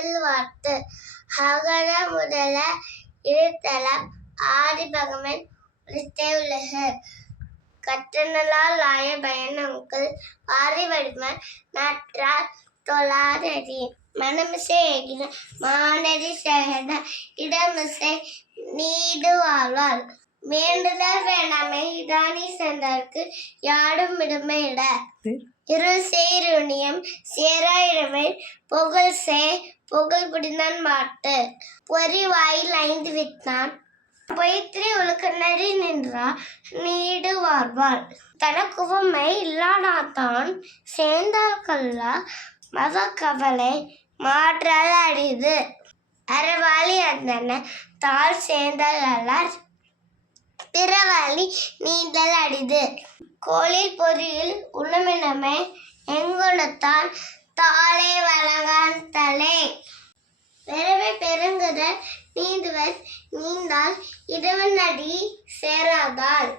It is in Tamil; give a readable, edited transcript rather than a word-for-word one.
தமிழ் வார்த்தை அகர முதல எழுத்தெல்லாம் ஆதி பகவன் உரித்தே உலகு கற்றனலால் ஆய பயனங்கள் பாரி வடிவ நற்றால் தொழாதடி மனமிசை எகின மானடி சேகன இடமிசை நீடு வாழ்வாள் வேண்டுதல் வேண்டாமை இடானி சென்றார்க்கு யாடும் விடுமை இட இருள் சேருணியம் சேராயிடமை புகழ் புடிந்தான் மாட்டு பொறி வாயில் 5 வித்தான் பொய்த்திரி ஒழுக்கநடி நின்றார் நீடு வாழ்வாள் தனக்குவமை இல்லாதான் சேர்ந்தால் கல்லா மத கவலை மாற்றால் அடிது அறவாளி அந்தன தாழ் சேர்ந்தால் அல்லார் பிறவாளி நீந்தல் அடிது கோளில் பொறியில் உணமினமே எங்குணத்தான் தாளே வழங்கான் தலை பிறவை பெருங்குதல் நீந்துவர் நீந்தால் இடவன் அடி சேராதால்